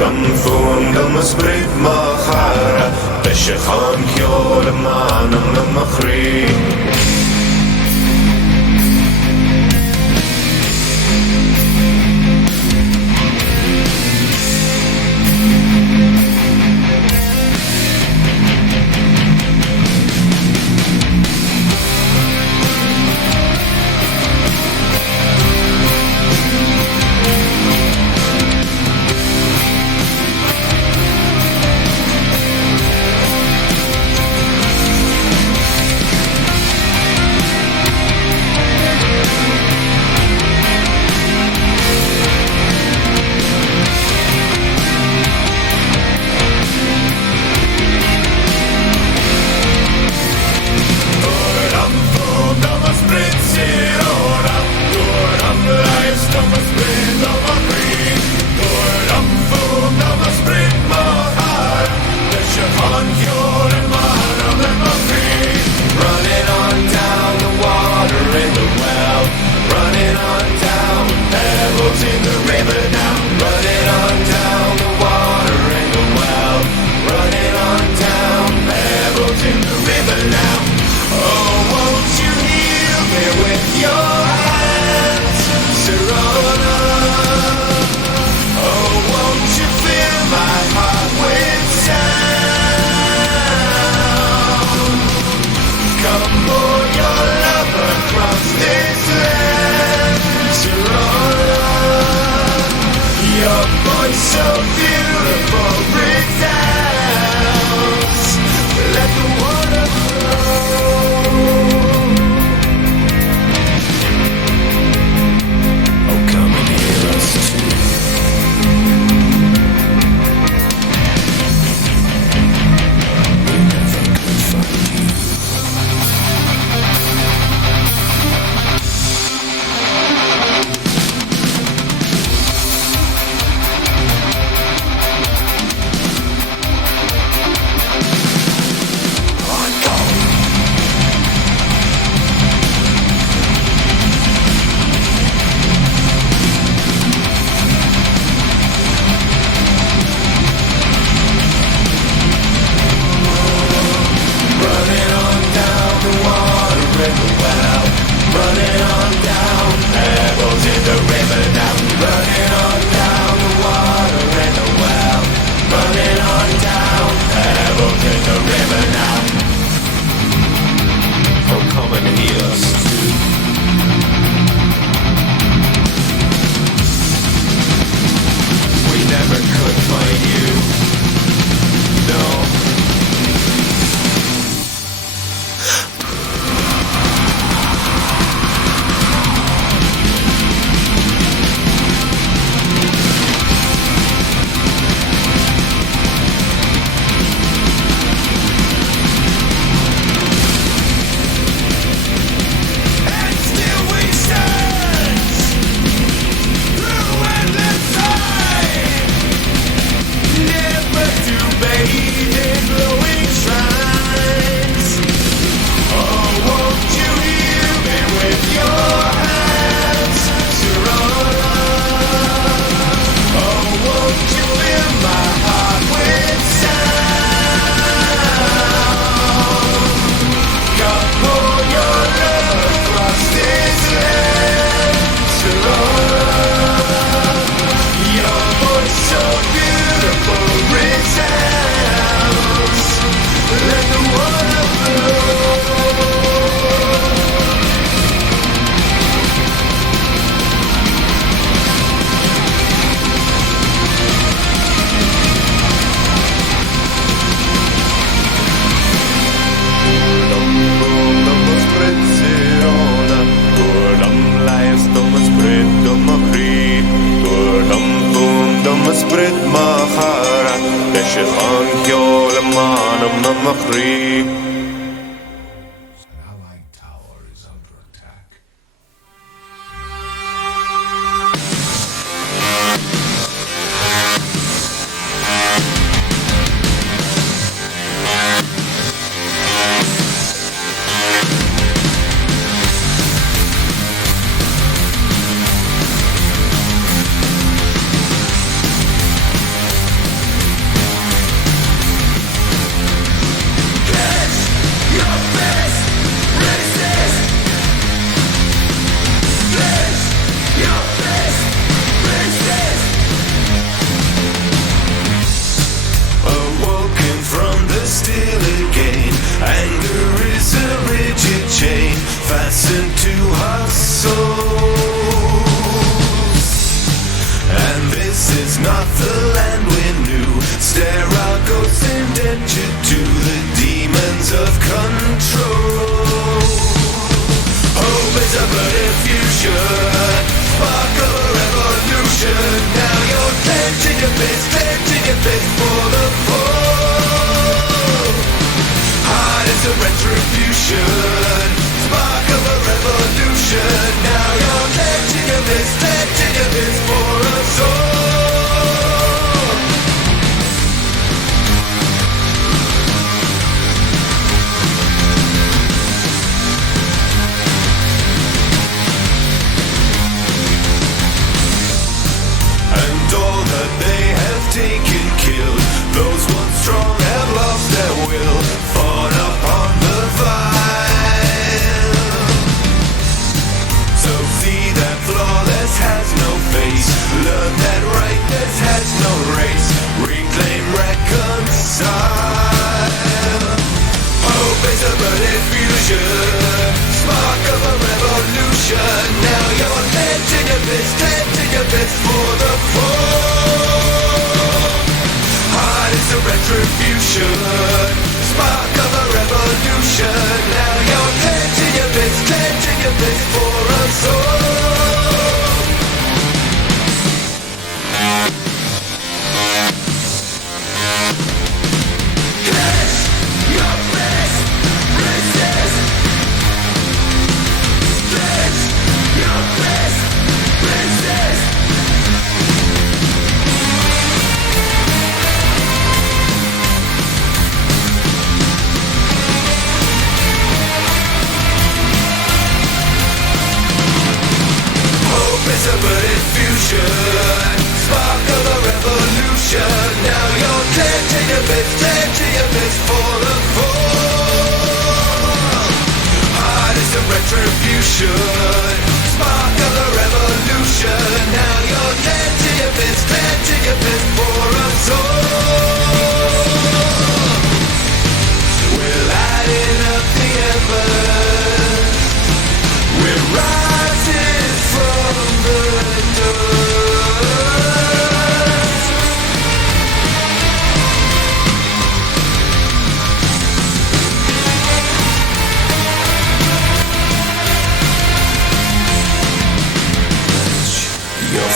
Funda ma sprit ma chara Beshe chan kyo le manam na machri the land we knew. Stare our ghosts indentured to the demons of control. Hope is a blood infusion, spark of a revolution. Now you're clenching your fist for the foe. Heart is a retribution, spark of a revolution. Now you're clenching your fist for a soul. All that they have taken, killed, those once strong have lost their will, fought upon the vine. So see that flawless has no face, learn that rightness has no race, reclaim, reconcile. Hope is a blood infusion, spark of a revolution. Now you're clenching your fist for the foe. Heart is a retribution, spark of a revolution. Now you're clenching your fist for a soul. Clench your fist, resist. Clench your fist, resist. Hope is a blood infusion, spark of a revolution. Now you're clenching your fist for the foe. Heart is a retribution, spark of a revolution. Now you're clenching your fist for a soul. We're lighting up the embers, we're rising from the dust. Your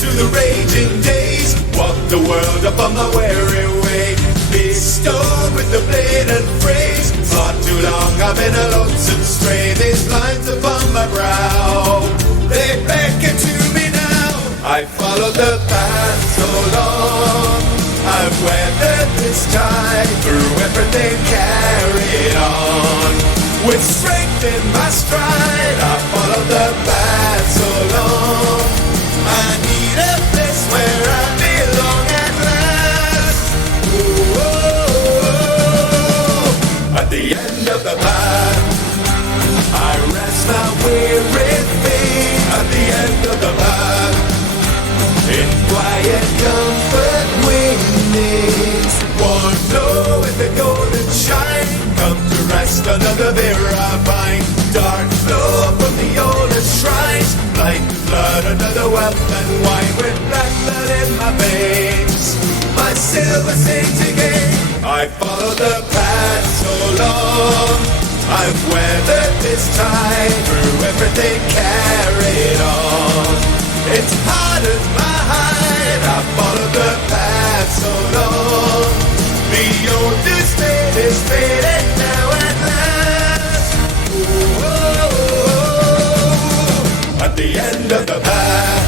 the raging days, walk the world upon my weary way, bestowed with the blatant phrase, far too long I've been a lonesome stray. These lines upon my brow, they beckon to me now. I followed the path so long, I've weathered this tide, through everything carried on, with strength in my stride. I followed the path so long, I need a place where I belong at last. Ooh, at the end of the path, I rest my weary feet. At the end of the path, in quiet comfort wings, warm glow in the golden shine, come to rest under the Virabine. Dark flow from the oldest shrines, blind to blood under the weapon wine, with black blood in my veins, my silver saints again. I follow the path so long, I've weathered this tide, through everything carried on. It's hard as my hide, I follow the path so long. The oldest fate is faded now at last. Ooh, at the end of the path,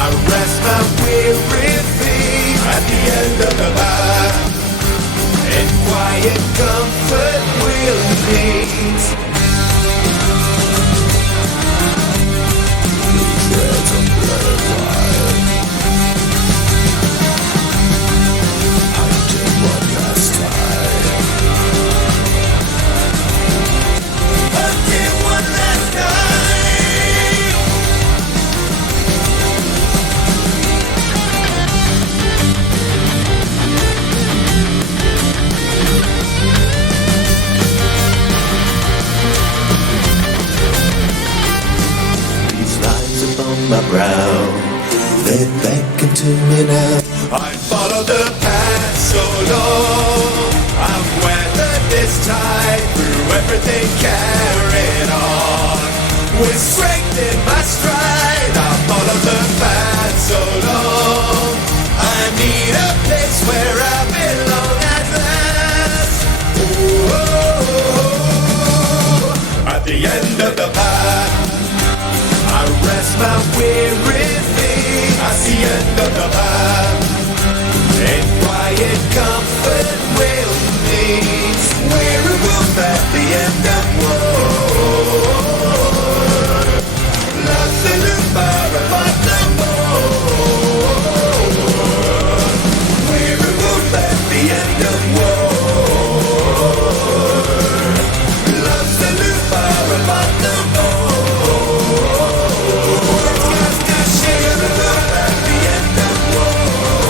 I rest my weary feet. At the I follow the path so long. I've weathered this tide through everything carried on. With strength in my stride, I follow the path so long. I need a place where I belong at last. Ooh, at the end of the path, I rest my weary feet. I see end of the path, in quiet comfort will meet. Weary wolf at the end of war. Love the loop but no more. Weary wolf at the end of war. Love's the loop but no more. Weary wolf at the end of war.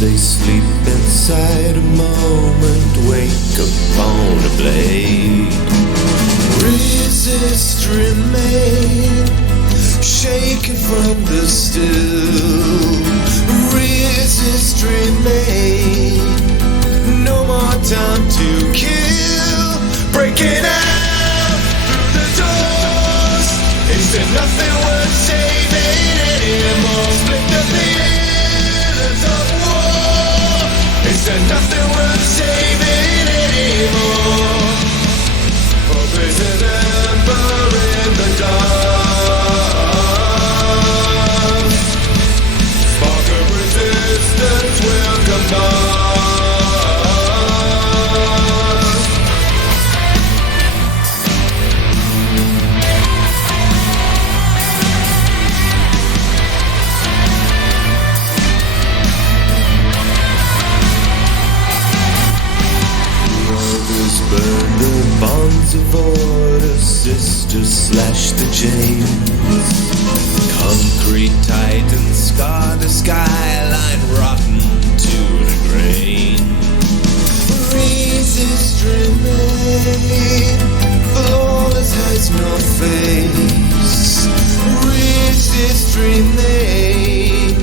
they sleep inside a moment, wake upon a blade. Resist, remain, shaken from the still. Resist, remain, no more time to kill. Breaking out through the doors, is there nothing worth saving anymore? Split the pillars of war, is there nothing worth saving anymore? Hope is an ember in the dark. Spark of resistance will come on. Burn the bonds of order, sisters slash the chains. Concrete titans scar the skyline, rotten to the grain. Resist, remain, flawless has no face. Resist, remain,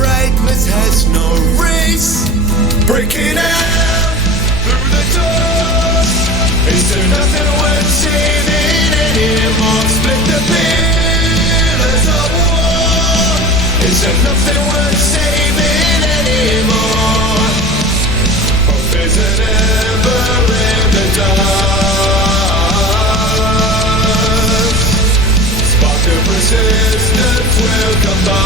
rightness has no race. Breaking out through the doors, is there nothing worth saving anymore? Split the pillars of war, is there nothing worth saving anymore? Hope is an ember in the dark. Spark of resistance will come by.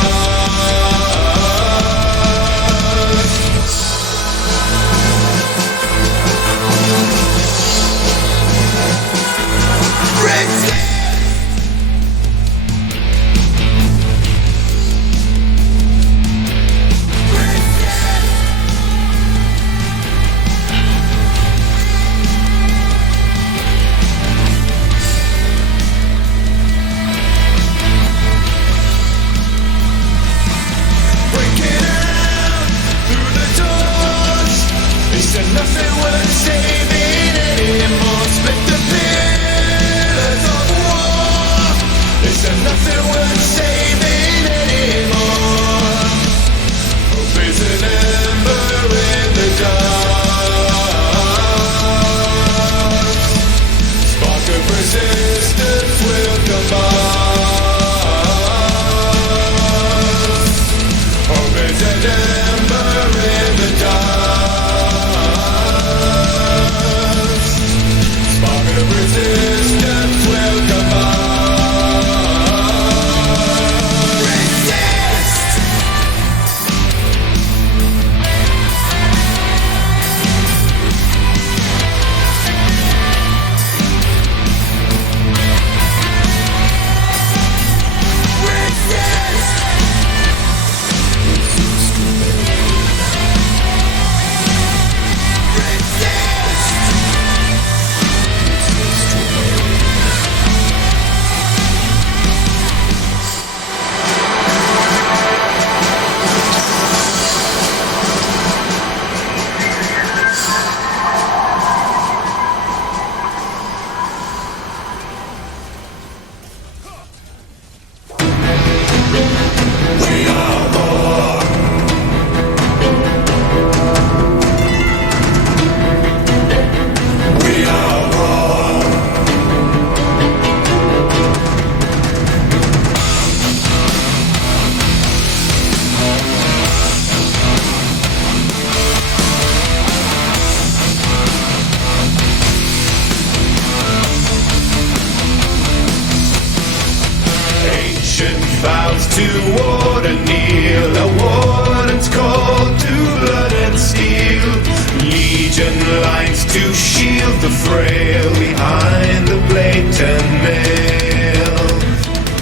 to shield the frail behind the blatant mail.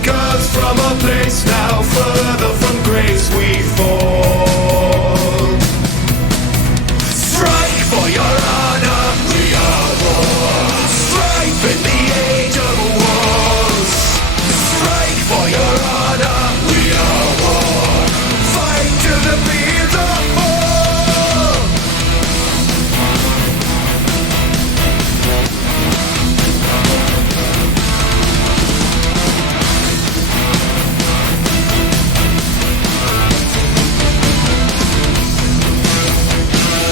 'Cause from a place now further from grace we fall. Strike for your honor, we are war. Strife in the age of wars. Strike for your honor, we are war. Fight to the fields of war.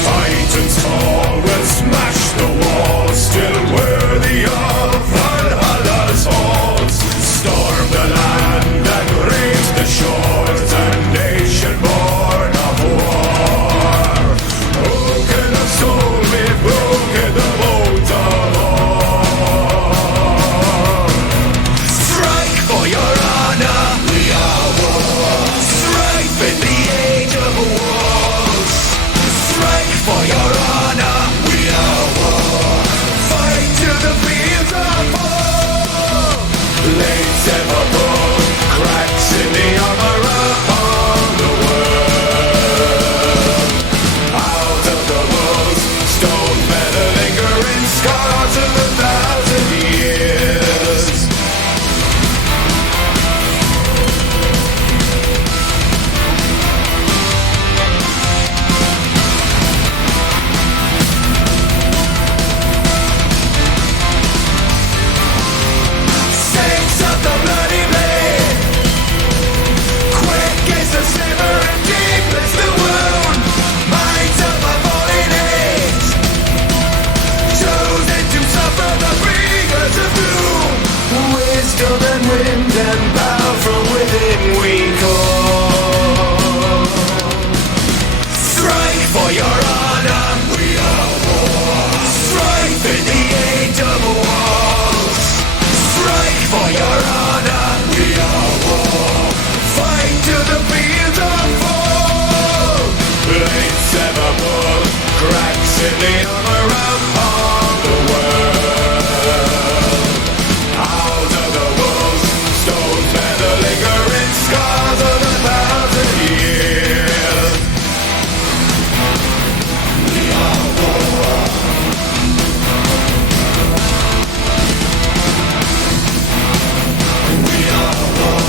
Titans forward, smash the walls, still worthy of Valhalla's halls. Storm the land and raise the shores, a nation born of war. Broken of soul, we've broken the bones of all. Strike for your honor, we are war. Strife in the age of wars. Strike for your honor, we are war. Fight to the fields of war. Blades ever broad, cracks in the armor upon the world. Out of the walls, stone better lingering scars of 1,000 years. Saints of the bloody blade, quick is the sliver and deep is the wound. Minds of a fallen age, chosen to suffer the bringers of doom. Wisdom and wind and power from within we call. Strike for your honor, we are war. Strife in the age of wars. Strike for your honor, we are war. Fight to the fields of war. Blades ever pull, cracks in the armor upon the world. Out of the walls, stones better lingering scars of 1,000 years. We are war. We are war.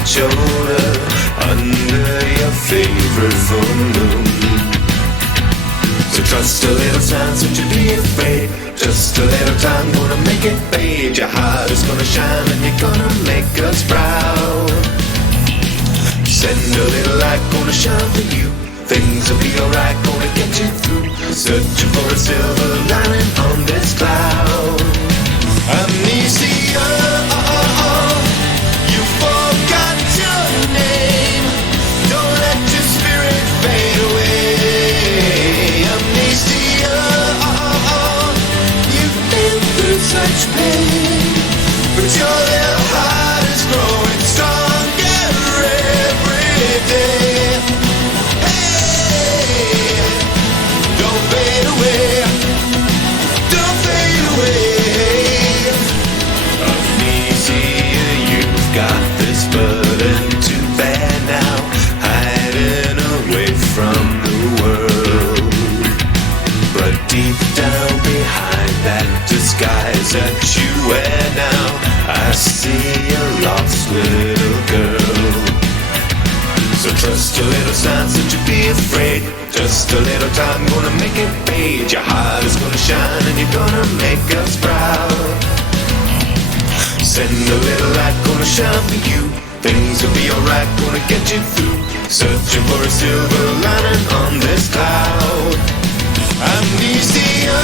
much older under your favorite full moon. So trust a little time, so to be afraid. Just a little time, gonna make it fade. Your heart is gonna shine and you're gonna make us proud. Send a little light, gonna shine for you. Things will be alright, gonna get you through. Searching for a silver lining on this cloud. Amnesia, you forgot your name. Don't let your spirit fade away. Amnesia, you've been through such pain, but your little heart is growing stronger every day. Hey, don't fade away. Don't fade away. Amnesia, you've got this burden to bear now, hiding away from the world. But deep down behind that disguise that you wear now, I see a lost little girl. So trust a little sign, so to be afraid. Just a little time, gonna make it fade. Your heart is gonna shine and you're gonna make us proud. Send a little light, gonna shine for you. Things will be alright, gonna get you through. Searching for a silver lining on this cloud. Amnesia,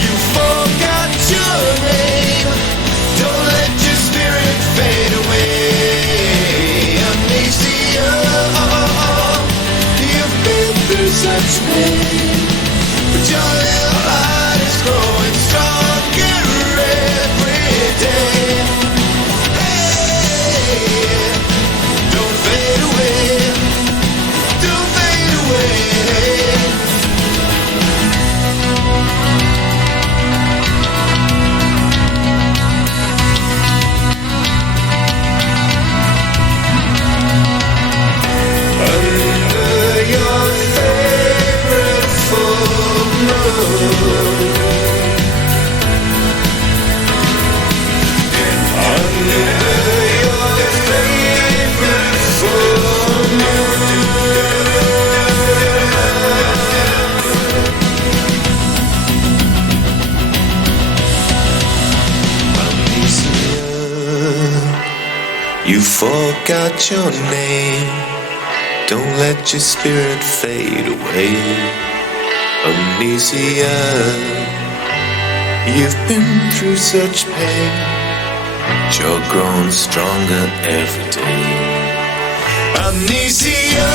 you forgot your name. Don't let your spirit fade away. Amnesia, you've been through such pain, but your little heart is growing stronger every day. Hey, don't fade away. Don't fade away. Under your favorite full moon. Under your favorite full moon. Amnesia, you forgot your name. Don't let your spirit fade away. Amnesia, you've been through such pain, but you're growing stronger every day. Amnesia,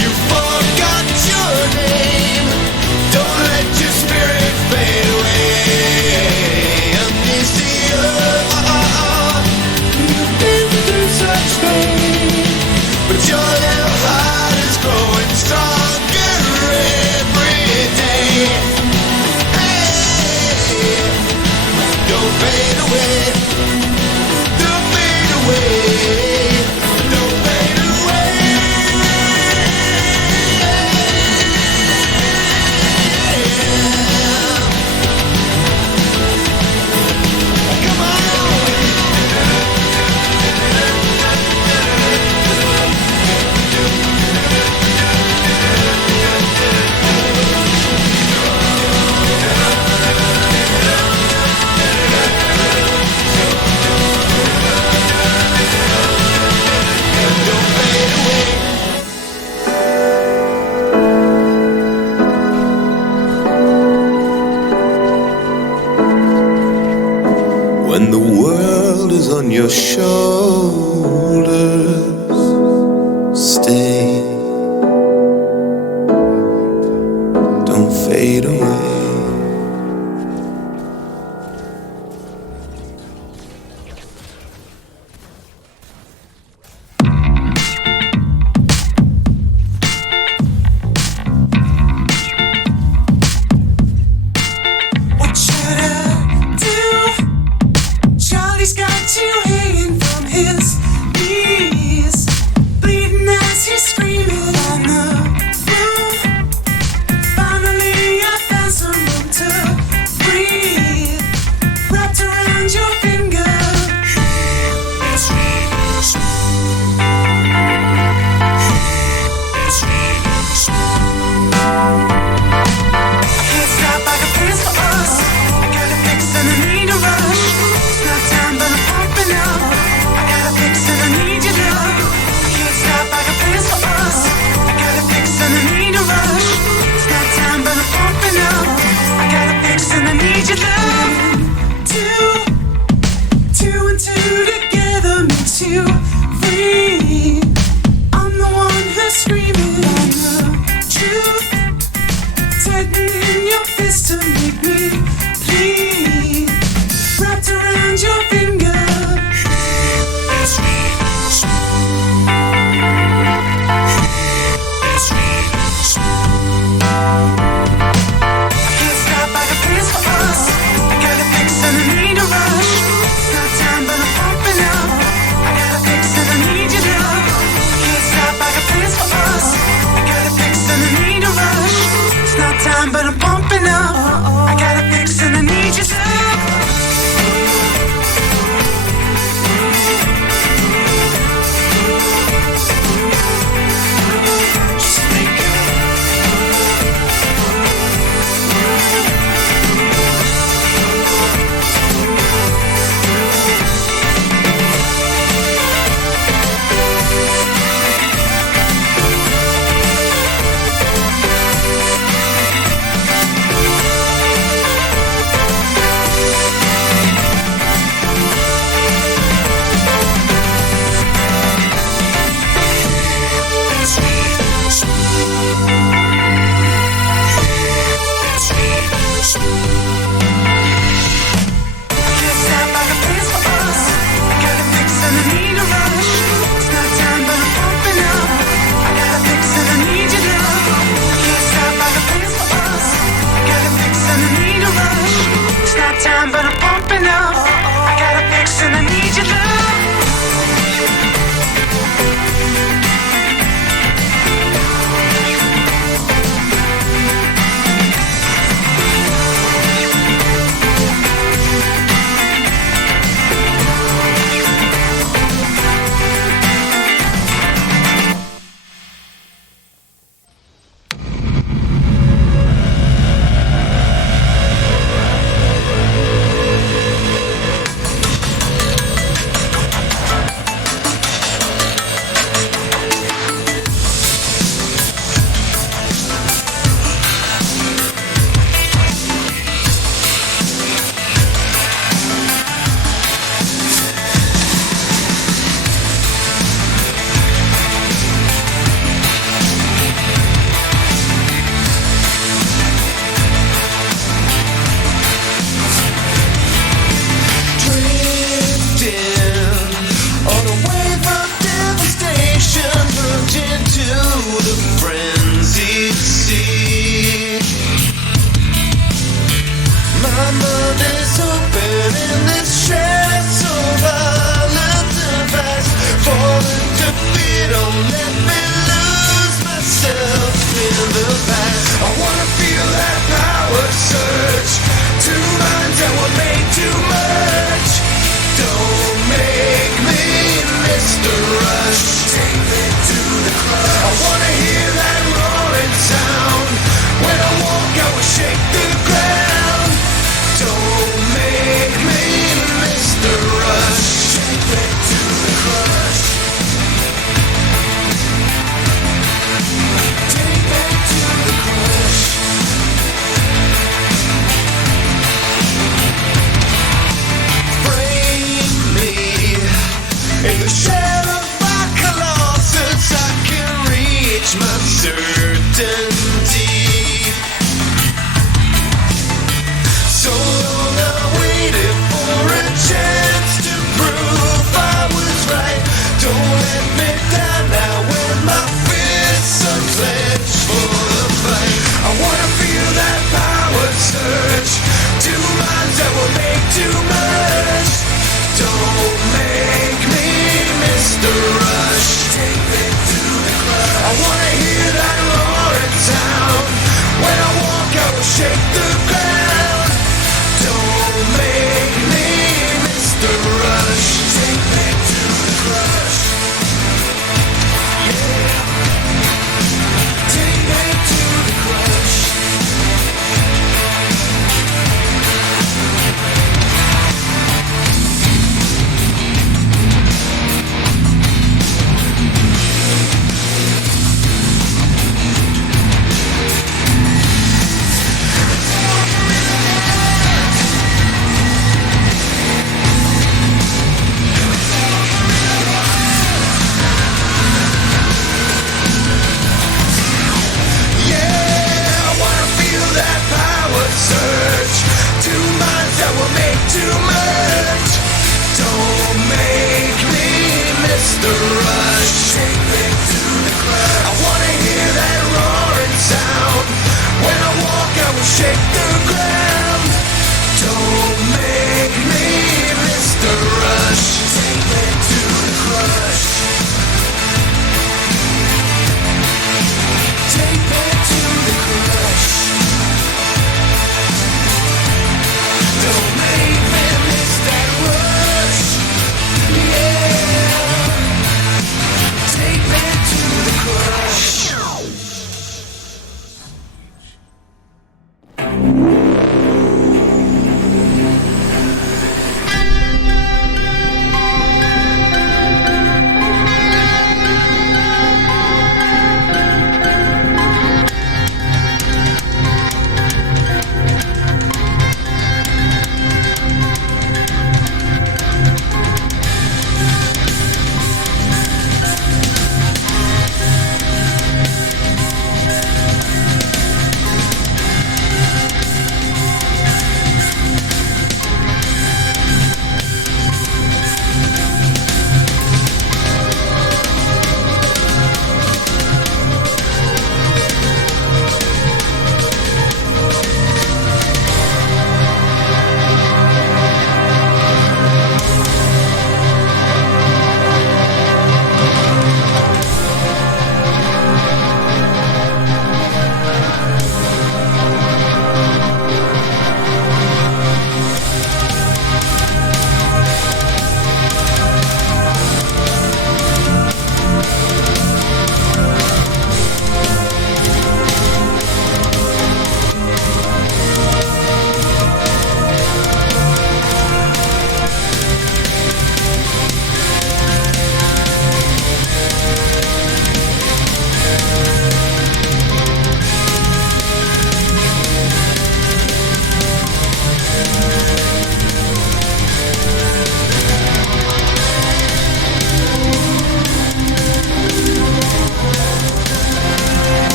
you forgot your name. Don't let your spirit fade away. Amnesia, you've been through such pain, but your little heart is growing stronger every day. Hey, don't fade away. Don't fade away. Don't fade away. Come on. When the world is on your shoulders, stay. Don't fade away. What should I do? Charlie's got you hanging from his knees, bleeding as he screams. Too much. Don't make me Mr.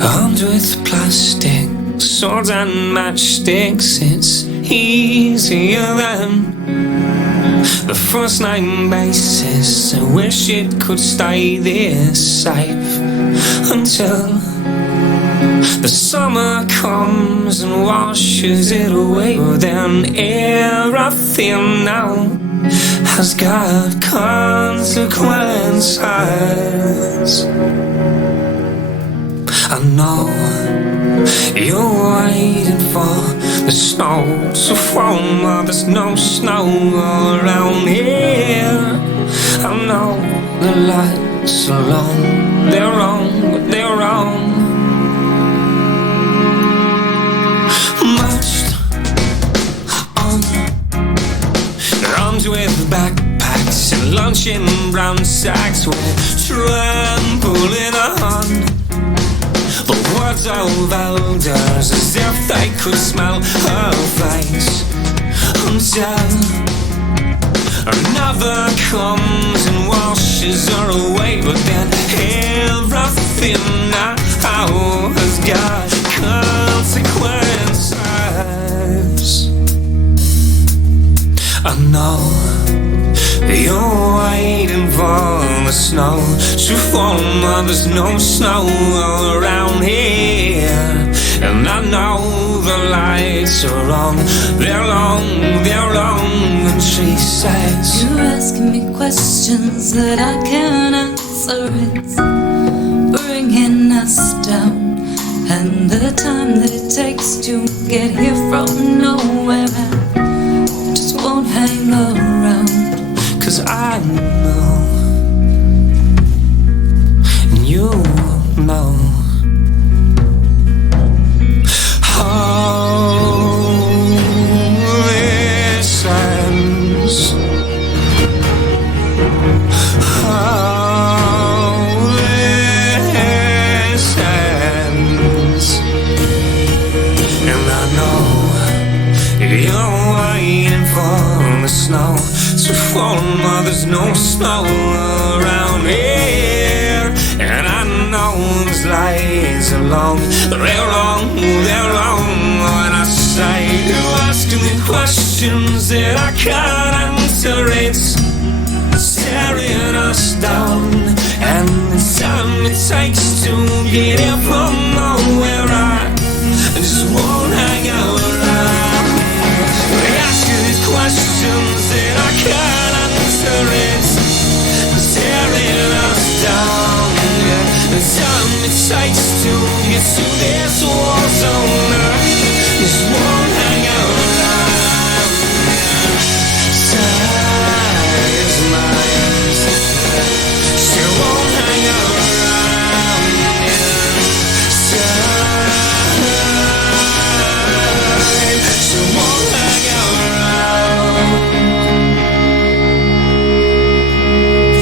Armed with plastic swords and matchsticks, it's easier than the first 9 bases. I wish it could stay this safe until the summer comes and washes it away. Then everything now has got consequences. I know you're waiting for the snow to fall, but there's no snow around here. I know the lights are long, they're wrong, but they're wrong. Marched on, armed with backpacks and lunch in brown sacks. We're trampling on the words of elders as if they could smell her face, until another comes and washes her away. But then everything now has got consequences. I know you're waiting for the snow to fall, but there's no snow around here. And I know the lights are wrong, they're long, they're long. And she says, you're asking me questions that I can't answer. It's bringing us down, and the time that it takes to get here from nowhere, I just won't hang around. 'Cause I know, and you know, how this ends, how this ends. And I know you're waiting for the snow to fall, but there's no snow around here. And I know these lights are long, they're long, they're long. When I say you're asking me questions that I can't answer, it's tearing us down, and the time it takes to get here from nowhere, I just won't hang around. They ask you these questions that I can't answer, it's tearing us down. The time it takes to get to this war zone, I just won't hang around. Time is mine, she won't hang around. Time, she won't hang around.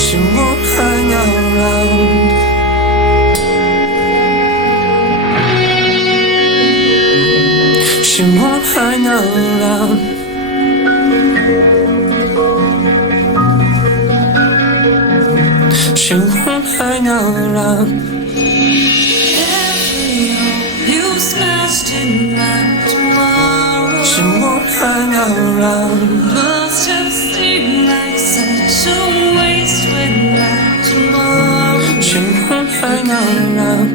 She won't hang around. She won't hang around. She won't hang around. Every hole you smashed in my tomorrow She won't hang around. must have seemed like such a waste when that tomorrow She won't hang around.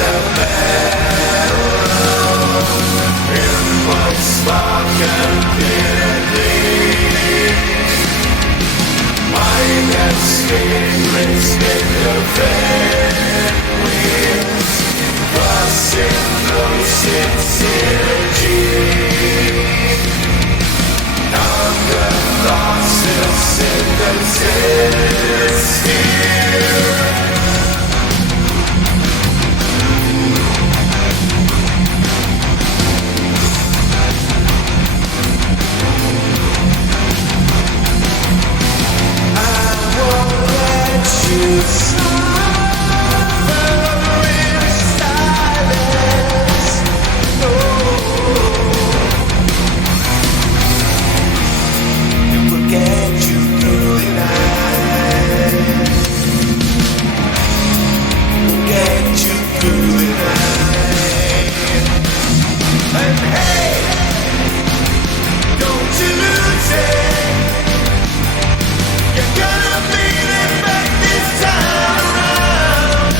the barrel, inward spark and clearly. Mine and stainless in the red wheels, crossing close in synergy. On the process in the sphere. You suffer in silence. It will get you through the night. It will get you through the night. And hey, don't you lose it. You're gonna beat it back this time around.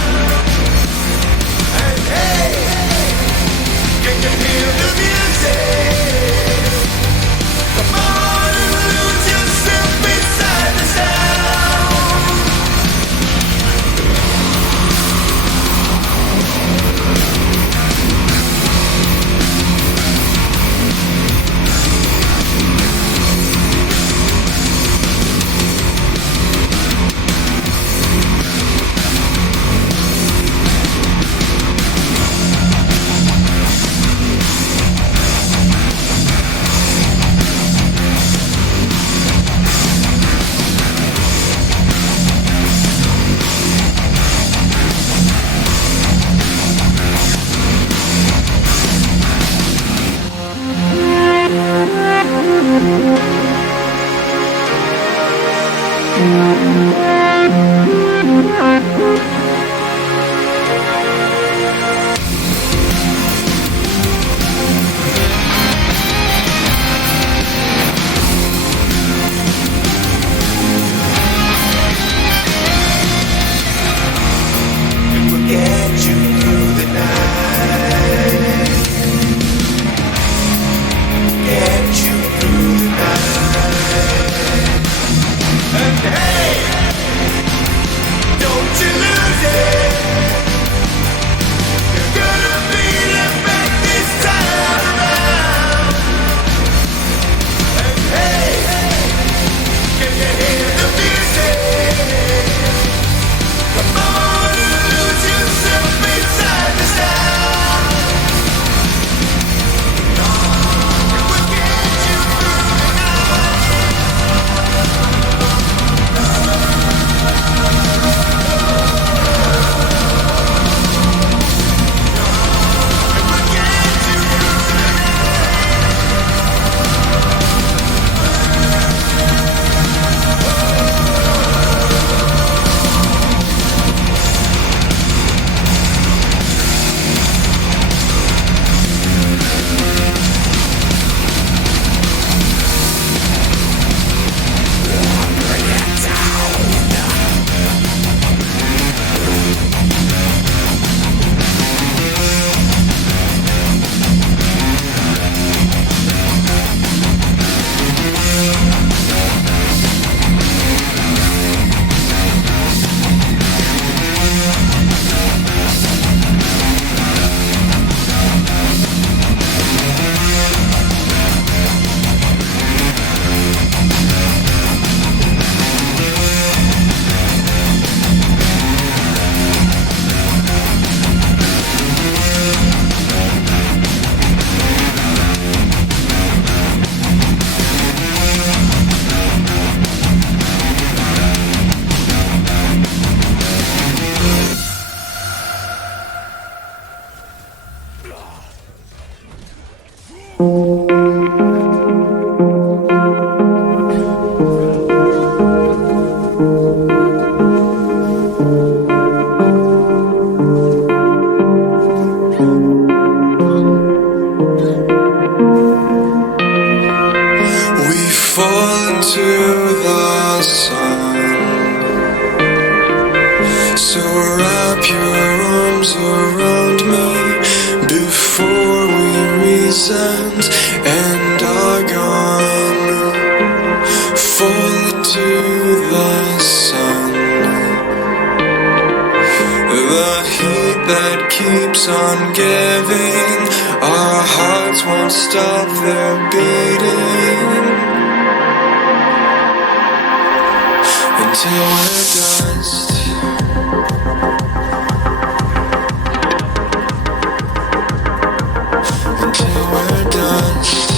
And hey, can you hear the music? Come on and lose yourself inside the sound. It will get you through the night. Get you through the night. And hey, don't you lose it. You're gonna beat it back this time around. And hey, can you hear the music? Come on and lose yourself inside the sound. It will get you through the night. It will get you through the So wrap your arms around seasons and are gone, fall to the sun. The heat that keeps on giving, our hearts won't stop their beating until we're dust. Until we're dust. Until we're dust.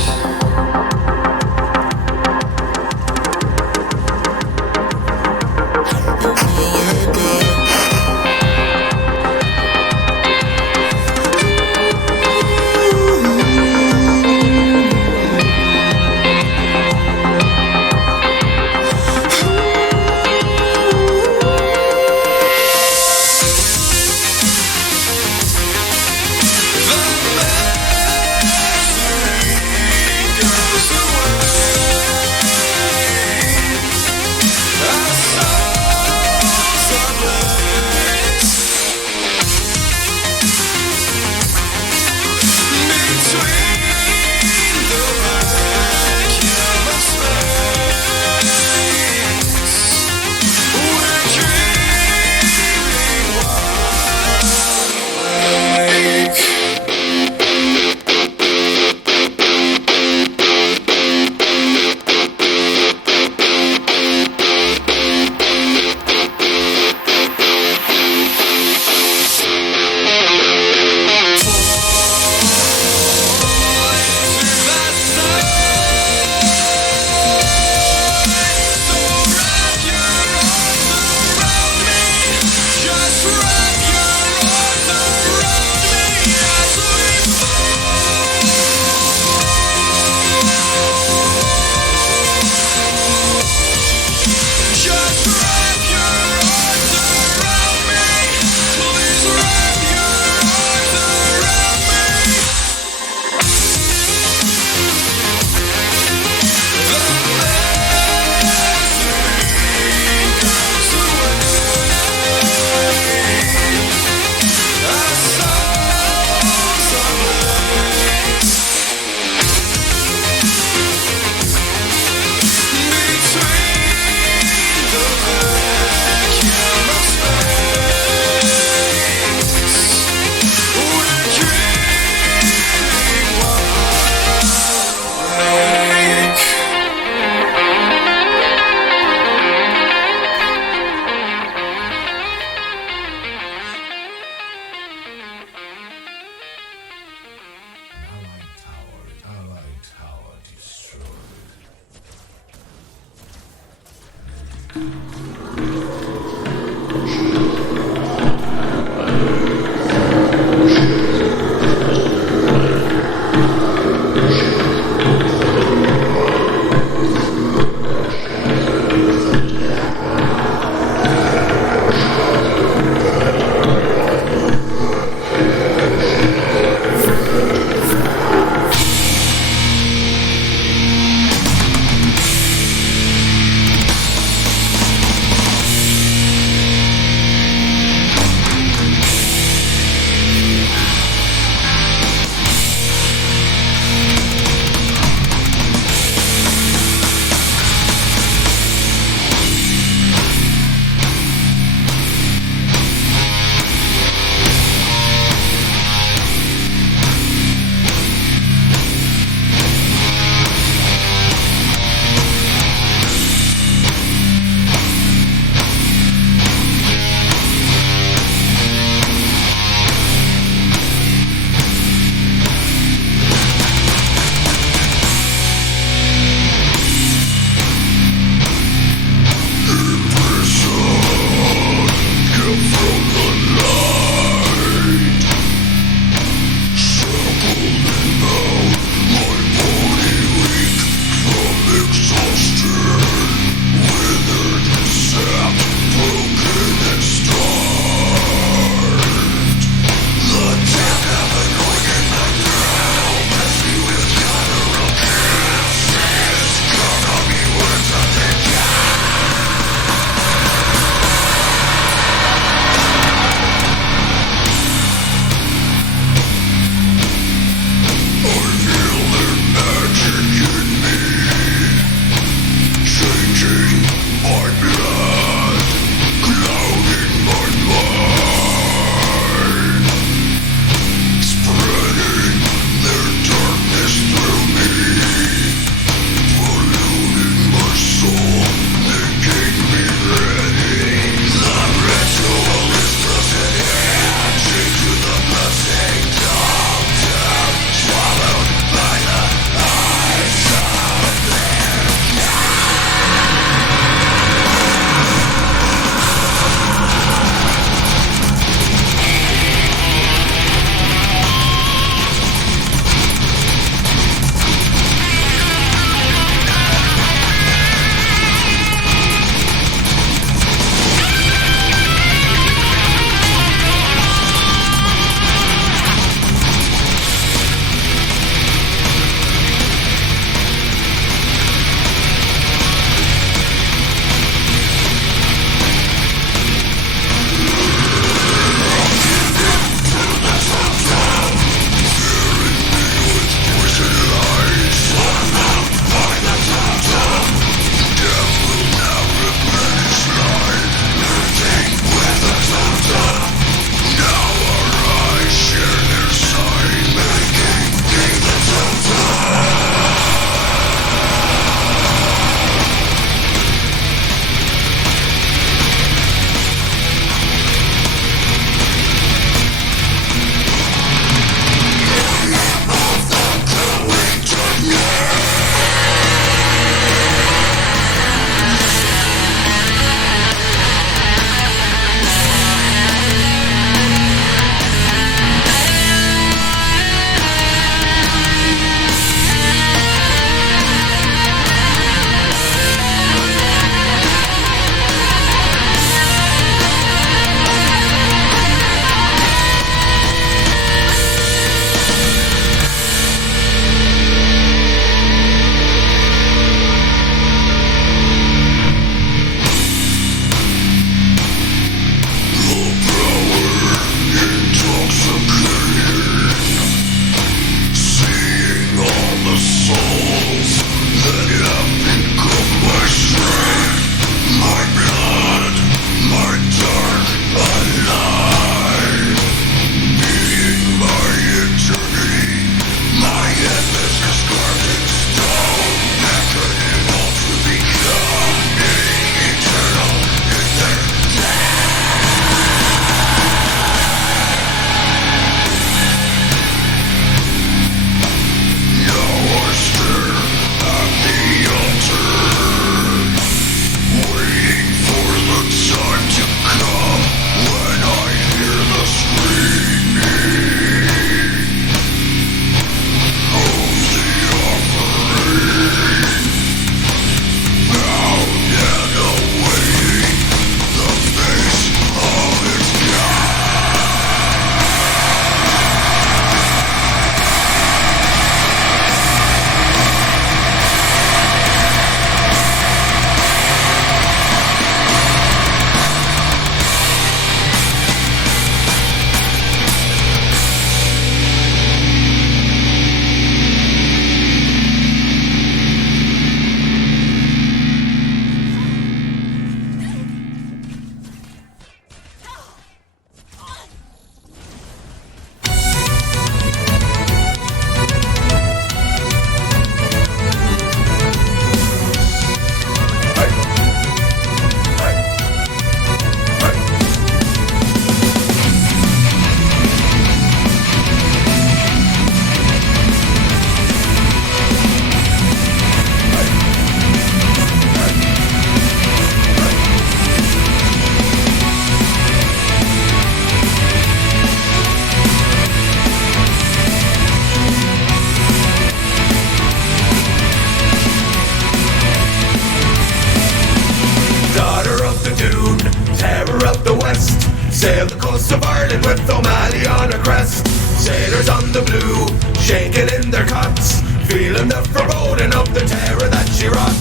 coast of Ireland with O'Malley on her crest. Sailors on the blue, shaking in their cots, feeling the foreboding of the terror that she wrought.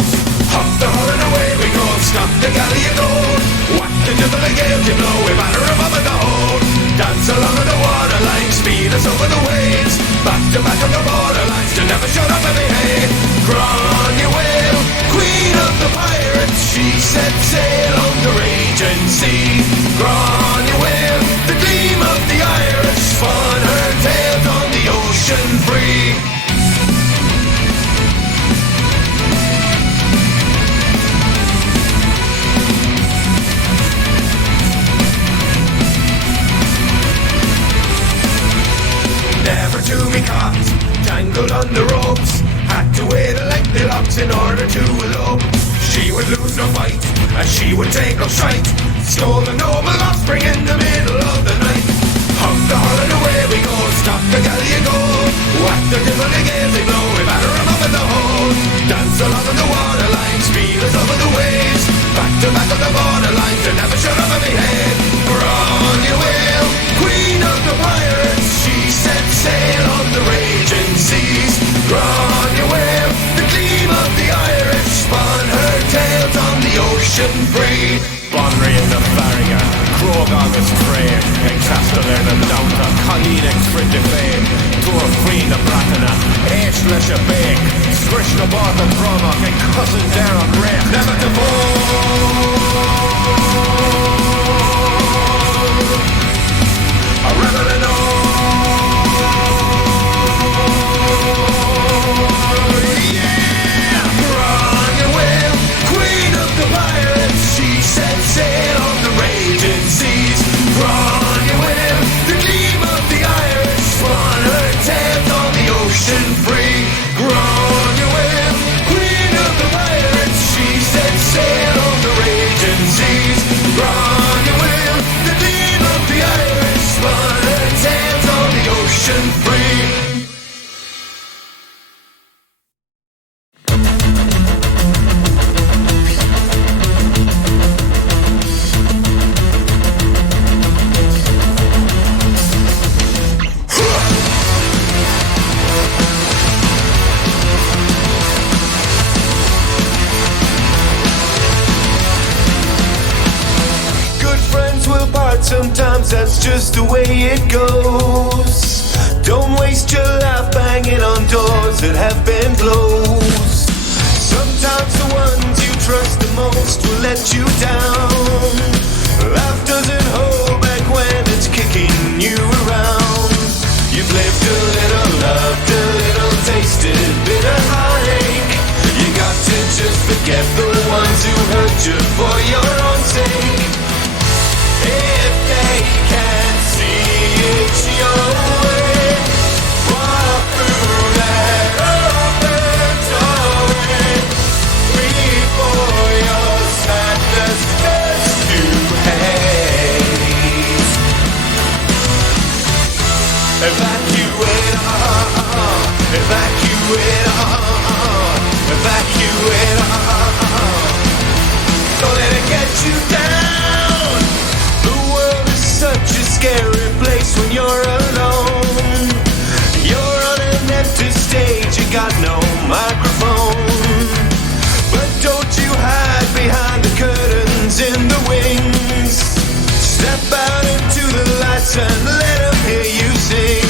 Up the hull and away we go, stop the galley of gold. What the devil a gale to blow, we batter above the hold. Dance along on the waterline, speed us over the waves. Back to back on the borderlines, to never shut up and behave. Cron you will, queen of the pirates, she set sail on the raging sea. Cron you will, the gleam of the Irish, spun her tales on the ocean free. Never to be caught, tangled on the ropes, had to wait a lengthy locks in order to elope. She would lose no fight, and she would take no shite, stole the noble offspring in the middle of the night. Up the hull and away we go, stop the galley and go. Whack the tizzling gales they blow, we batter them up in the hold. Dance along on the waterline, speed us over the waves. Back to back on the borderline, to never shut up and behave. Run you will, queen of the pirates, she set sail on the raging seas. Run you will, the gleam of the Irish, spun her tales on the ocean free. Bonry in the Paragon, Krog August Frame, Exasteler the Downta, Colleen Frid de Fame, Tour Queen the Bratana, Aish Lesh a Bake, Swish the Bottom Bromach, and Cousin Darren Break, never to fall. A rebel and all, yeah! Run you will, queen of the pirates, she set sail on the raging seas. Run you will, the gleam of the Irish, spun her tales on the ocean free. Run you will, queen of the pirates, she set sail on the raging seas. Run you will, the gleam of the Irish, spun her tales on the ocean free. Sometimes that's just the way it goes. Don't waste your life banging on doors that have been closed. Sometimes the ones you trust the most will let you down. Life doesn't hold back when it's kicking you around. You've lived a little, loved a little, tasted bitter heartache. You got to just forget the ones who hurt you for your own sake. If they can't see it's your way, walk through that open doorway before your sadness turns to hate. Evacuate all, evacuate all, evacuate all. Don't let it get you down. Such a scary place when you're alone. You're on an empty stage, you got no microphone. But don't you hide behind the curtains in the wings. Step out into the lights and let them hear you sing.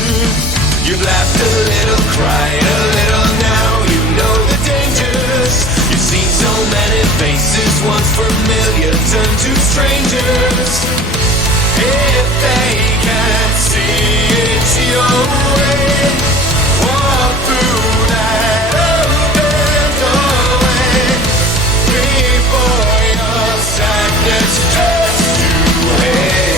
You've laughed a little, cried a little, now you know the dangers. You've seen so many faces, once familiar turn to strangers. If they can't see it's your way, walk through that open doorway before your sadness turns to hate.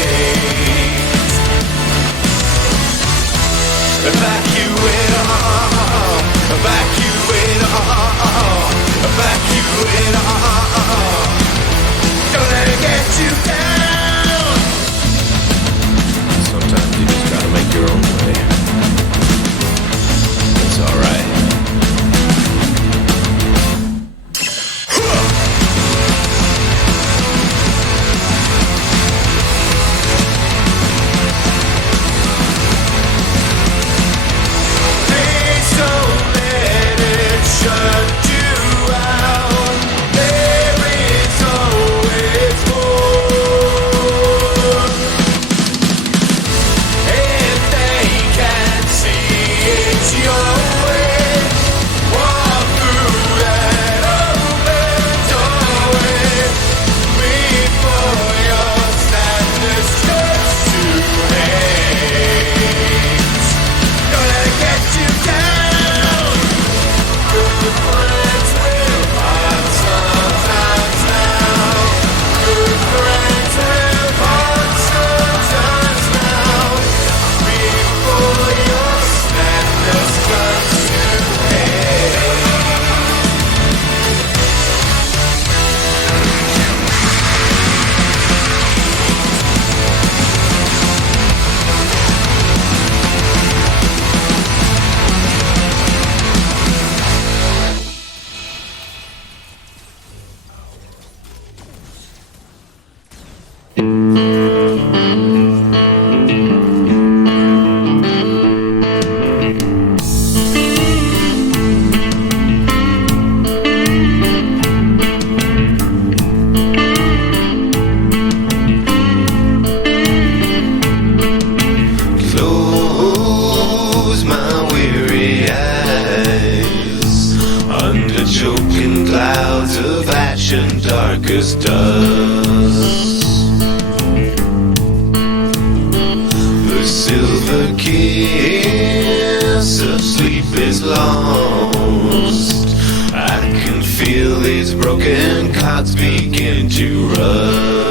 Evacuate all, evacuate all, evacuate all. Don't let it get you down. Sometimes you just gotta make your own way. It's alright. as dust. The silver kiss of sleep is lost. I can feel these broken cards begin to rust.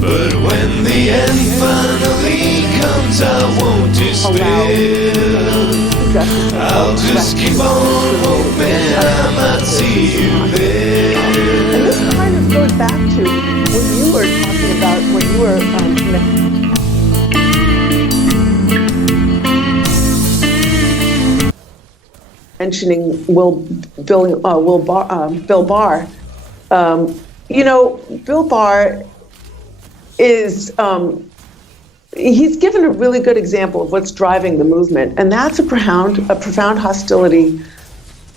But when the end finally comes, I won't despair. I'll just keep on hoping I might see you there. And this kind of goes back to when you were talking about when you were mentioning Bill Barr. You know, Bill Barr is he's given a really good example of what's driving the movement, and that's a profound hostility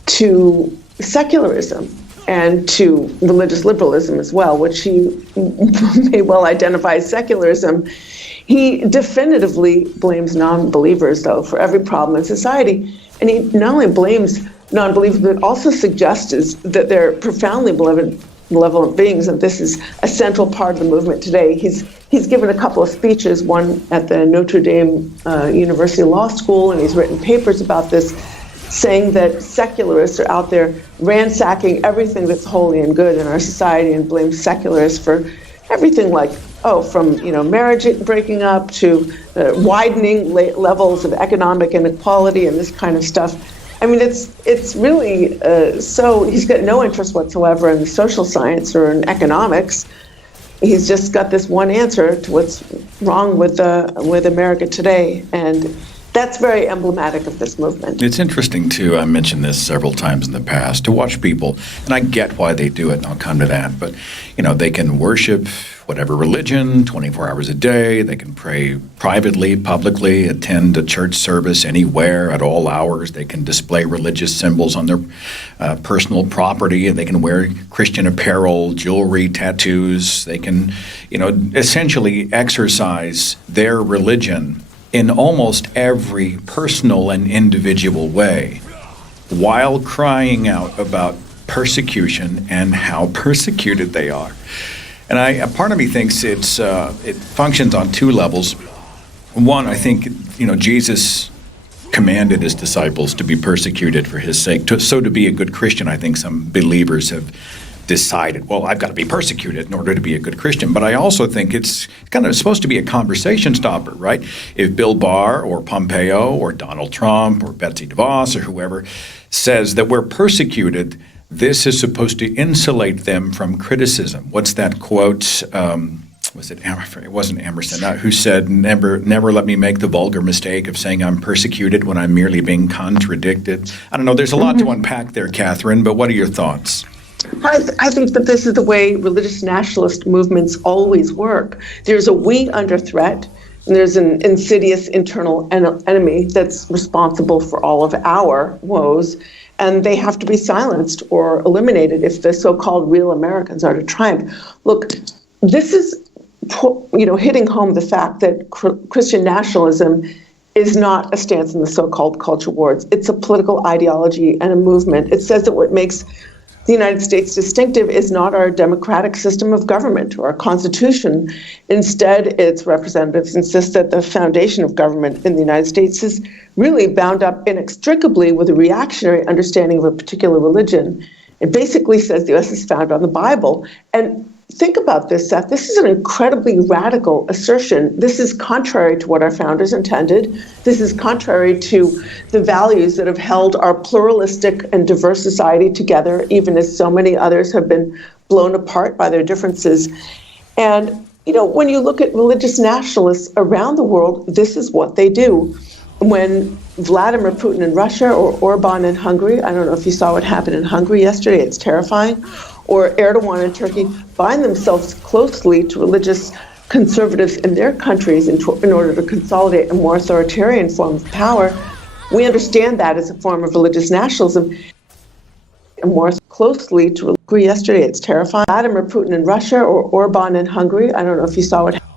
to secularism and to religious liberalism as well, which he may well identify as secularism. He definitively blames non-believers, though, for every problem in society. And he not only blames non-believers, but also suggests that they're profoundly malevolent beings, and this is a central part of the movement today. He's given a couple of speeches, one at the Notre Dame University Law School, and he's written papers about this, saying that secularists are out there ransacking everything that's holy and good in our society, and blames secularists for everything, like, from marriage breaking up to widening levels of economic inequality and this kind of stuff. I mean, it's really so he's got no interest whatsoever in social science or in economics. He's just got this one answer to what's wrong with America today, and that's very emblematic of this movement. It's interesting, too, I mentioned this several times in the past, to watch people, and I get why they do it, and I'll come to that, but, they can worship whatever religion 24 hours a day. They can pray privately, publicly, attend a church service anywhere at all hours. They can display religious symbols on their personal property, and they can wear Christian apparel, jewelry, tattoos. They can, essentially exercise their religion in almost every personal and individual way, while crying out about persecution and how persecuted they are. And part of me thinks it functions on two levels. One, I think, Jesus commanded his disciples to be persecuted for his sake. So to be a good Christian, I think some believers have decided, well, I've got to be persecuted in order to be a good Christian. But I also think it's kind of supposed to be a conversation stopper, right? If Bill Barr or Pompeo or Donald Trump or Betsy DeVos or whoever says that we're persecuted, this is supposed to insulate them from criticism. What's that quote? Was it it wasn't Emerson, who said, never let me make the vulgar mistake of saying I'm persecuted when I'm merely being contradicted. I don't know, there's a lot to unpack there, Catherine, but what are your thoughts? I think that this is the way religious nationalist movements always work. There's a we under threat, and there's an insidious internal enemy that's responsible for all of our woes, and they have to be silenced or eliminated if the so-called real Americans are to triumph. Look, this is hitting home the fact that Christian nationalism is not a stance in the so-called culture wars. It's a political ideology and a movement. It says that what makes the United States distinctive is not our democratic system of government or our constitution. Instead, its representatives insist that the foundation of government in the United States is really bound up inextricably with a reactionary understanding of a particular religion. It basically says the U.S. is founded on the Bible. And think about this, Seth. This is an incredibly radical assertion. This is contrary to what our founders intended. This is contrary to the values that have held our pluralistic and diverse society together, even as so many others have been blown apart by their differences. And, when you look at religious nationalists around the world, this is what they do. When Vladimir Putin in Russia or Orban in Hungary, I don't know if you saw what happened in Hungary yesterday, it's terrifying, or Erdogan in Turkey, bind themselves closely to religious conservatives in their countries in order to consolidate a more authoritarian form of power, we understand that as a form of religious nationalism. And more closely to Hungary yesterday, it's terrifying. Vladimir Putin in Russia or Orban in Hungary, I don't know if you saw what happened.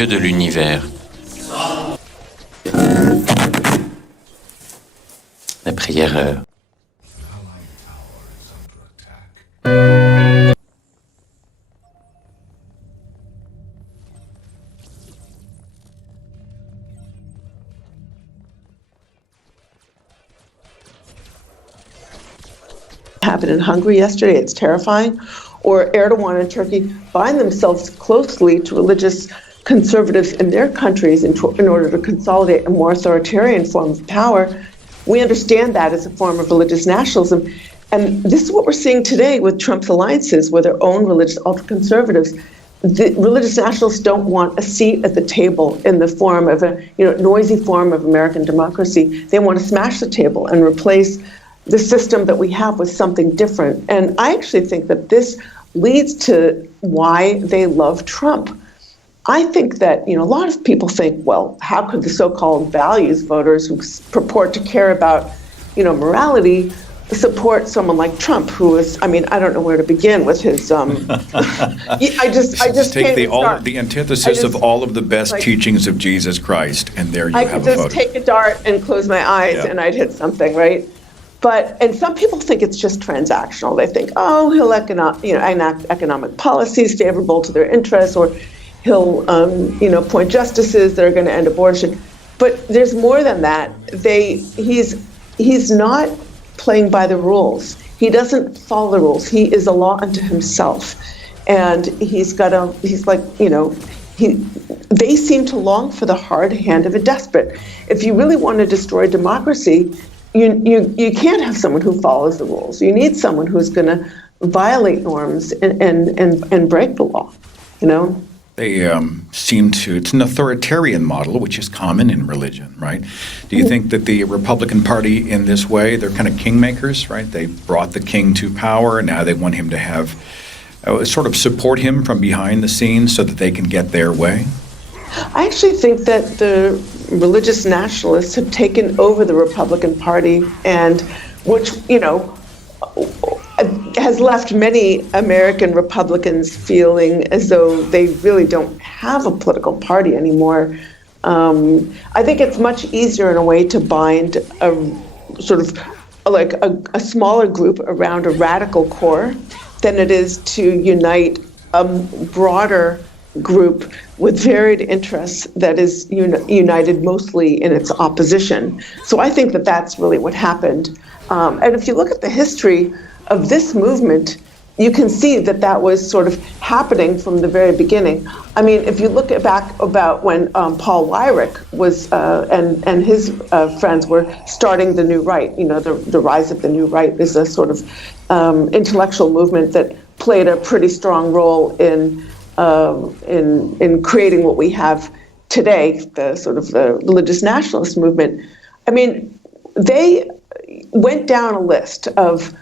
Dieu de l'univers. La prière. Happened in Hungary yesterday. It's terrifying. Or Erdogan and Turkey bind themselves closely to religious conservatives in their countries in order to consolidate a more authoritarian form of power. We understand that as a form of religious nationalism. And this is what we're seeing today with Trump's alliances with their own religious ultra-conservatives. The religious nationalists don't want a seat at the table in the form of a noisy form of American democracy. They want to smash the table and replace the system that we have with something different. And I actually think that this leads to why they love Trump. I think that, a lot of people think, well, how could the so-called values voters who purport to care about, morality support someone like Trump, who is, I don't know where to begin with his, I just take can't the antithesis of all of the best teachings of Jesus Christ, and there you I have could a just voter. take a dart and close my eyes and I'd hit something, right? And some people think it's just transactional. They think, oh, he'll enact economic policies favorable to their interests, or he'll, appoint justices that are going to end abortion. But there's more than that. He's not playing by the rules. He doesn't follow the rules. He is a law unto himself, and they seem to long for the hard hand of a despot. If you really want to destroy democracy, you can't have someone who follows the rules. You need someone who's going to violate norms and break the law. They seem to, it's an authoritarian model, which is common in religion, right? Do you think that the Republican Party in this way, they're kind of kingmakers, right? They brought the king to power, and now they want him to have, sort of support him from behind the scenes so that they can get their way? I actually think that the religious nationalists have taken over the Republican Party, and which, has left many American Republicans feeling as though they really don't have a political party anymore. I think it's much easier in a way to bind a sort of like a smaller group around a radical core than it is to unite a broader group with varied interests that is united mostly in its opposition. So I think that that's really what happened. And if you look at the history of this movement, you can see that that was sort of happening from the very beginning. If you look back about when Paul Weyrich was and his friends were starting the New Right, the rise of the New Right is a sort of intellectual movement that played a pretty strong role in creating what we have today, the sort of the religious nationalist movement. They went down a list of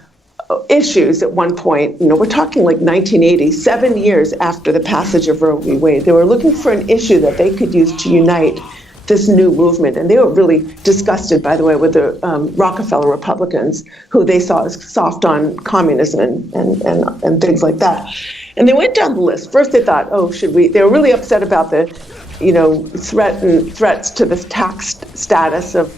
issues at one point. We're talking like 1980, 7 years after the passage of Roe v. Wade. They were looking for an issue that they could use to unite this new movement. And they were really disgusted, by the way, with the Rockefeller Republicans, who they saw as soft on communism and things like that. And they went down the list. First they thought, they were really upset about the, threats to this tax status of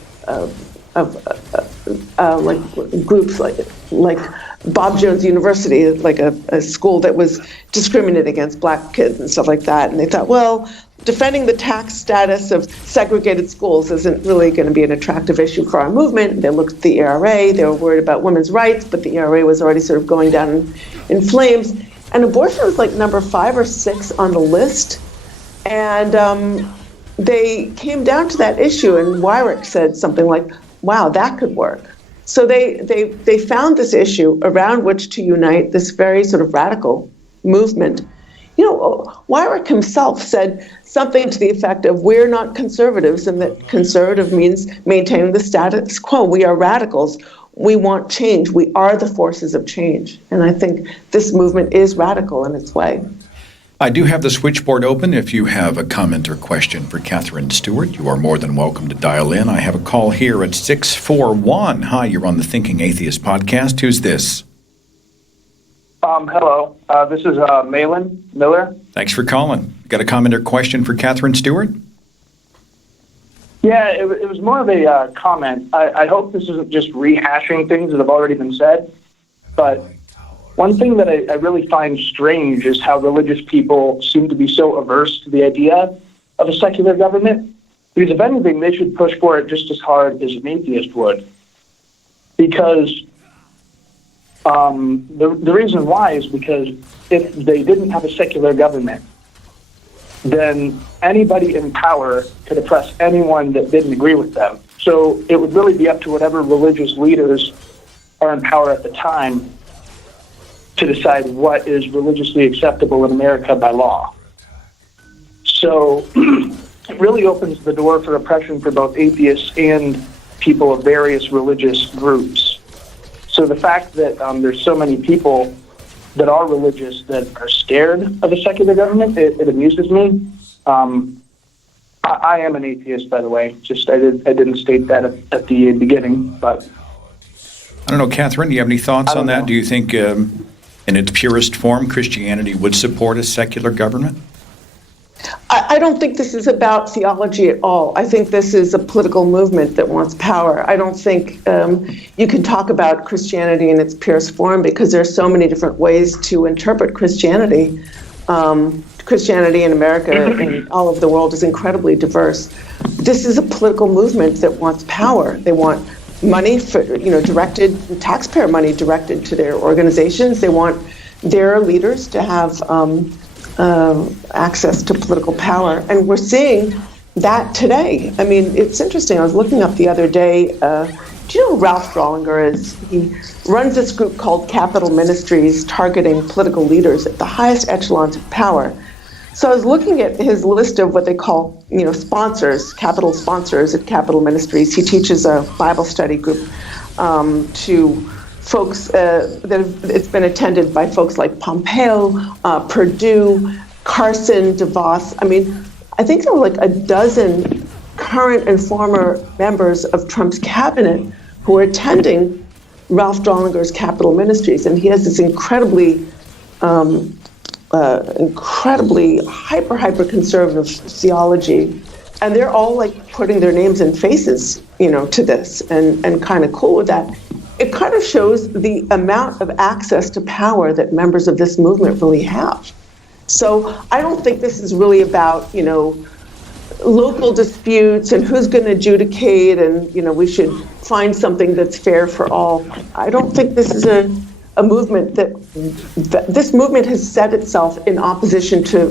groups like Bob Jones University, like a school that was discriminating against black kids and stuff like that. And they thought, well, defending the tax status of segregated schools isn't really going to be an attractive issue for our movement. They looked at the ERA. They were worried about women's rights, but the ERA was already sort of going down in flames. And abortion was like number 5 or 6 on the list. And they came down to that issue, and Weyrich said something like, wow, that could work. So they found this issue around which to unite this very sort of radical movement. Weyrich himself said something to the effect of, we're not conservatives, and that conservative means maintaining the status quo. We are radicals. We want change. We are the forces of change. And I think this movement is radical in its way. I do have the switchboard open. If you have a comment or question for Catherine Stewart, you are more than welcome to dial in. I have a call here at 641. Hi, you're on the Thinking Atheist podcast. Who's this? Hello. This is Malin Miller. Thanks for calling. Got a comment or question for Catherine Stewart? Yeah, it was more of a comment. I hope this isn't just rehashing things that have already been said, but one thing that I really find strange is how religious people seem to be so averse to the idea of a secular government, because if anything, they should push for it just as hard as an atheist would. Because the reason why is because if they didn't have a secular government, then anybody in power could oppress anyone that didn't agree with them. So it would really be up to whatever religious leaders are in power at the time to decide what is religiously acceptable in America by law. So it really opens the door for oppression for both atheists and people of various religious groups. So the fact that there's so many people that are religious that are scared of a secular government, it amuses me. I am an atheist, by the way. Just I didn't state that at the beginning, but I don't know, Catherine, do you have any thoughts on that? know. Do you think, in its purest form, Christianity would support a secular government? I don't think this is about theology at all. I think this is a political movement that wants power. I don't think you can talk about Christianity in its purest form because there are so many different ways to interpret Christianity. Christianity in America and all over the world is incredibly diverse. This is a political movement that wants power. They want money for, directed, taxpayer money directed to their organizations. They want their leaders to have access to political power. And we're seeing that today. I mean, it's interesting. I was looking up the other day. Do you know who Ralph Drollinger is? He runs this group called Capital Ministries, targeting political leaders at the highest echelons of power. So I was looking at his list of what they call, sponsors, capital sponsors at Capital Ministries. He teaches a Bible study group to folks it's been attended by folks like Pompeo, Perdue, Carson, DeVos. I mean, I think there were like a dozen current and former members of Trump's cabinet who are attending Ralph Drollinger's Capital Ministries, and he has this incredibly hyper conservative theology, and they're all like putting their names and faces, to this, and kind of cool with that. It kind of shows the amount of access to power that members of this movement really have. So I don't think this is really about, local disputes and who's going to adjudicate and, we should find something that's fair for all. I don't think this is a movement that this movement has set itself in opposition to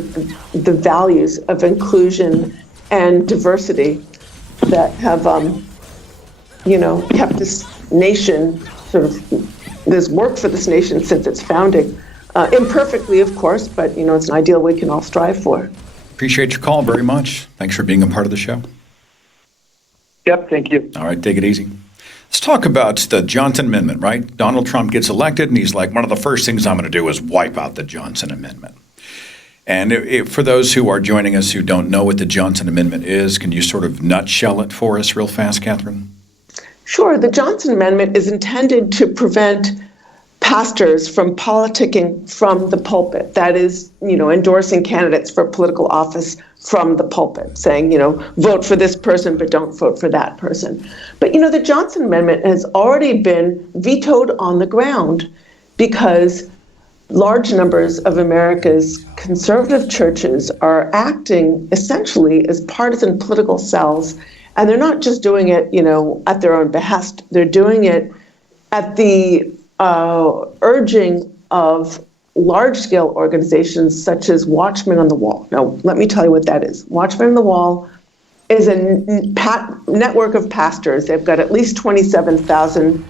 the values of inclusion and diversity that have, kept this nation there's worked for this nation since its founding. Imperfectly, of course, but, it's an ideal we can all strive for. Appreciate your call very much. Thanks for being a part of the show. Yep, thank you. All right, take it easy. Let's talk about the Johnson Amendment, right? Donald Trump gets elected, and he's like, one of the first things I'm going to do is wipe out the Johnson Amendment. And for those who are joining us who don't know what the Johnson Amendment is, can you sort of nutshell it for us real fast, Catherine? Sure. The Johnson Amendment is intended to prevent pastors from politicking from the pulpit. That is, endorsing candidates for political office from the pulpit, saying, vote for this person, but don't vote for that person. But, the Johnson Amendment has already been vetoed on the ground because large numbers of America's conservative churches are acting essentially as partisan political cells. And they're not just doing it, at their own behest. They're doing it at the urging of large-scale organizations such as Watchmen on the Wall. Now, let me tell you what that is. Watchmen on the Wall is a network of pastors. They've got at least 27,000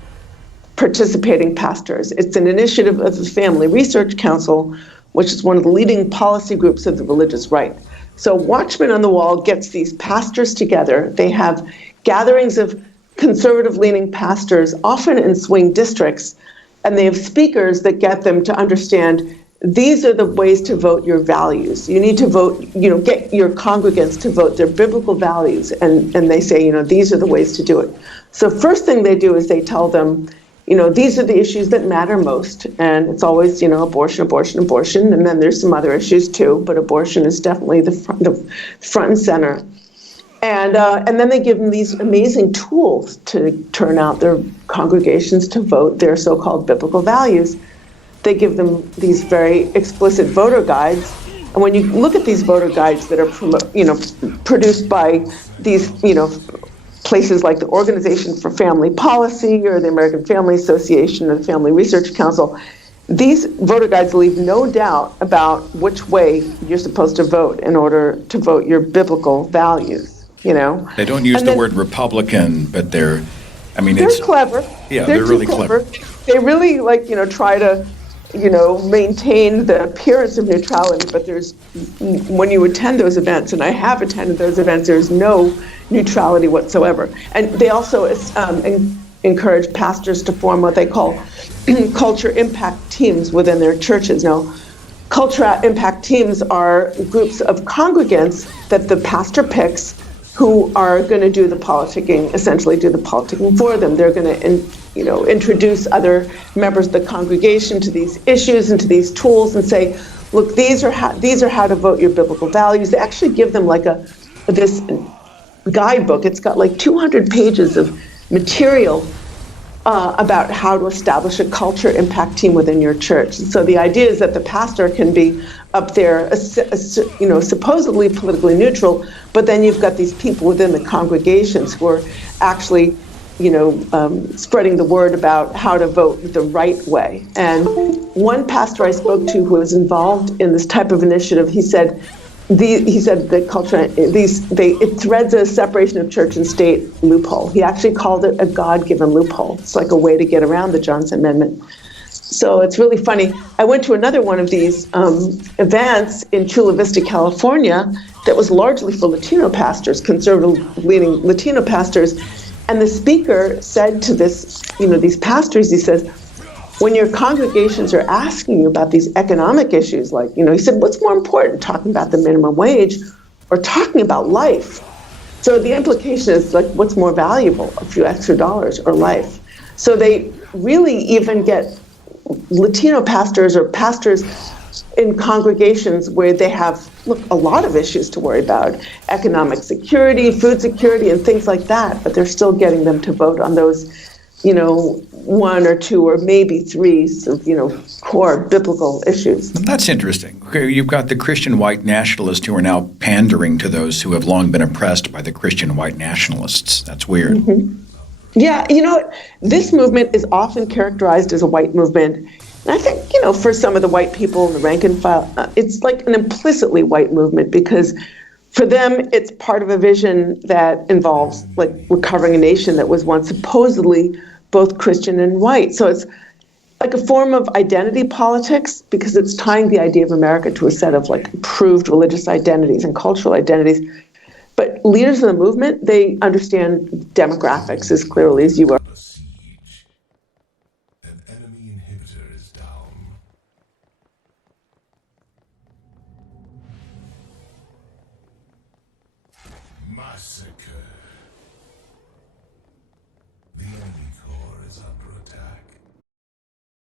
participating pastors. It's an initiative of the Family Research Council, which is one of the leading policy groups of the religious right. So Watchmen on the Wall gets these pastors together. They have gatherings of conservative-leaning pastors, often in swing districts, and they have speakers that get them to understand these are the ways to vote your values. You need to vote, get your congregants to vote their biblical values, and they say, these are the ways to do it. So first thing they do is they tell them, these are the issues that matter most. And it's always, abortion, abortion, abortion. And then there's some other issues too, but abortion is definitely the front and center. And then they give them these amazing tools to turn out their congregations to vote their so-called biblical values. They give them these very explicit voter guides. And when you look at these voter guides that are produced by these places like the Organization for Family Policy or the American Family Association or the Family Research Council, these voter guides leave no doubt about which way you're supposed to vote in order to vote your biblical values. They don't use the word Republican, but they're clever. Yeah, they're really clever. They really try to, maintain the appearance of neutrality, but when you attend those events, and I have attended those events, there's no neutrality whatsoever. And they also encourage pastors to form what they call culture impact teams within their churches. Now, culture impact teams are groups of congregants that the pastor picks who are going to do the politicking, essentially do the politicking for them. They're going to, introduce other members of the congregation to these issues and to these tools and say, look, these are how to vote your biblical values. They actually give them this guidebook. It's got 200 pages of material about how to establish a culture impact team within your church. And so the idea is that the pastor can be up there, supposedly politically neutral, but then you've got these people within the congregations who are actually, spreading the word about how to vote the right way. And one pastor I spoke to who was involved in this type of initiative, he said the culture, it threads a separation of church and state loophole. He actually called it a God-given loophole. It's like a way to get around the Johnson Amendment. So it's really funny. I went to another one of these events in Chula Vista, California, that was largely for Latino pastors, conservative-leaning Latino pastors. And the speaker said to these pastors, he says, when your congregations are asking you about these economic issues, he said, what's more important, talking about the minimum wage or talking about life? So the implication is what's more valuable, a few extra dollars or life? So they really even get Latino pastors or pastors in congregations where they have, a lot of issues to worry about, economic security, food security, and things like that, but they're still getting them to vote on those, one or two or maybe three, core biblical issues. That's interesting. Okay, you've got the Christian white nationalists who are now pandering to those who have long been oppressed by the Christian white nationalists. That's weird. Mm-hmm. Yeah, this movement is often characterized as a white movement. And I think, for some of the white people in the rank and file, it's like an implicitly white movement because for them, it's part of a vision that involves recovering a nation that was once supposedly both Christian and white. So it's like a form of identity politics because it's tying the idea of America to a set of approved religious identities and cultural identities. But leaders of the movement, they understand demographics as clearly as you are. Siege. An enemy inhibitor is down. Massacre.